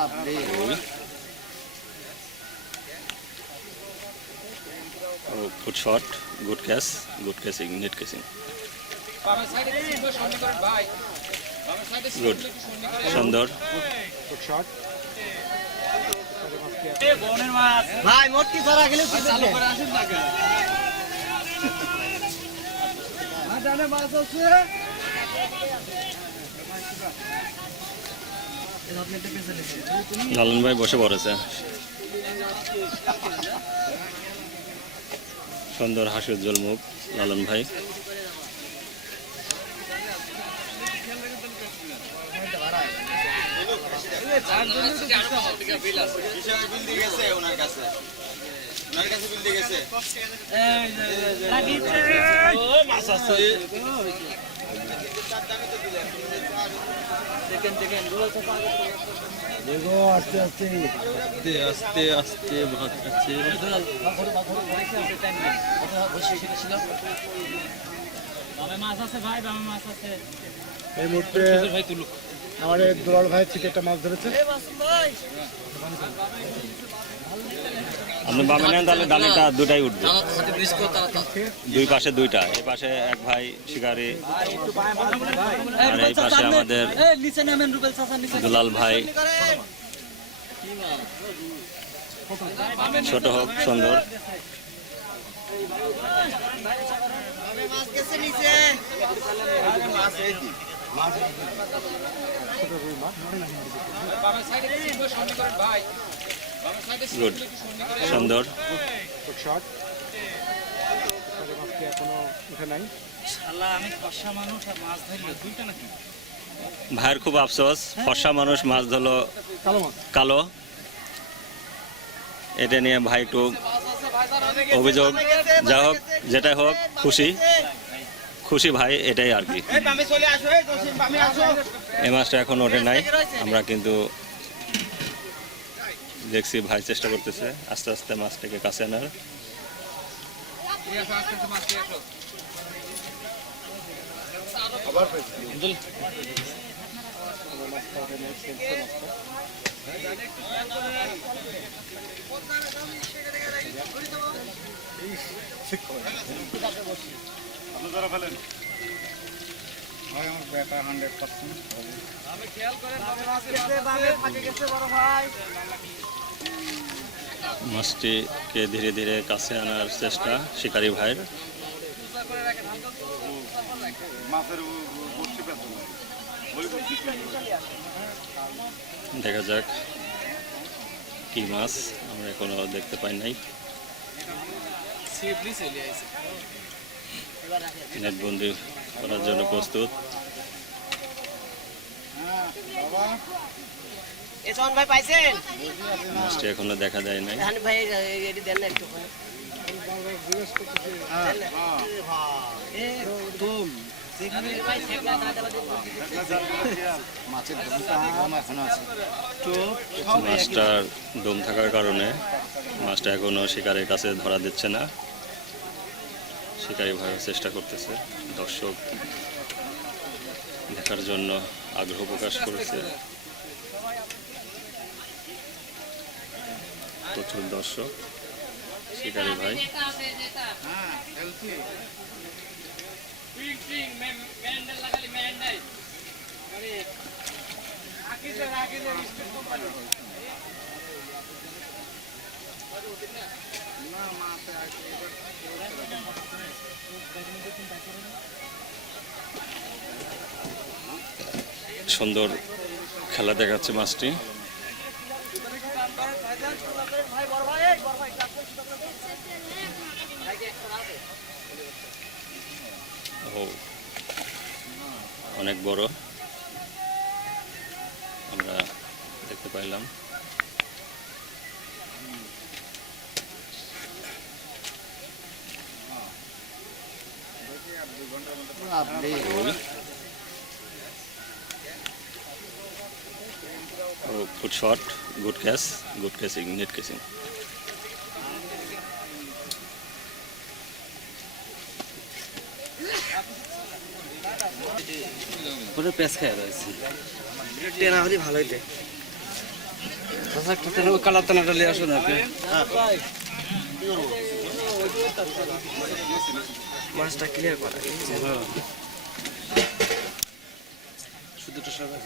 Good shot, good catch, good catching, net catching. Good, সুন্দর. Good shot. ভাই মোটকি ধরা গেলে কি চালু করে আসুন না কেন আদানে মাছ আছে লালন ভাই বসে পড়েছে সুন্দর হাসি উজ্জ্বল মুখ লালন ভাই আস্তে আস্তে আস্তে আস্তে মাছ আছে এই মুহূর্তে আমাদের দুলাল ভাই থেকে একটা মাছ ধরেছে আপনি বামে নেন তাহলে ডালিটা দুটাই উঠবে দুই পাশে দুইটা এই পাশে এক ভাই শিকারি আর এই পাশে আমাদের দুলাল ভাই ছোট হোক সুন্দর গুড সুন্দর এখনো উঠে নাই ভাইয়ের খুব আফসোস ফর্সা মানুষ মাছ ধরলো কালো এটা নিয়ে ভাই একটু অভিযোগ যা হোক যেটাই হোক খুশি ভাই এটাই আর কি এই মাছটা এখন ওঠে নাই আমরা কিন্তু দেখছি ভাই চেষ্টা করতেছে আস্তে আস্তে মাছটাকে কাছে আনার মাছটিকে ধীরে ধীরে কাছে আনার চেষ্টা শিকারী ভাইয়ের দেখা যাক কি মাছ আমরা এখনো দেখতে পাই নাই নেটবন্দি করার জন্য প্রস্তুত মাছটি এখনো দেখা যায় নাই মাছটার দম থাকার কারণে মাছটা এখনো শিকারের কাছে ধরা দিচ্ছে না শিকারী ভাই চেষ্টা করতেছে দর্শক দেখার জন্য আগ্রহ প্রকাশ করেছে প্রচুর দর্শক শিকারী ভাই সুন্দর খেলা দেখাচ্ছে মাছটি অনেক বড় আমরা দেখতে পাইলাম good shot, good catch, good catching, net catching. পুরো পেস খায় রয়েছে টেনা হলে ভালোই দেয় কালার টানাটা নিয়ে আসুন আপনি। মাছটা ক্লিয়ার করা শুধু তো সবাই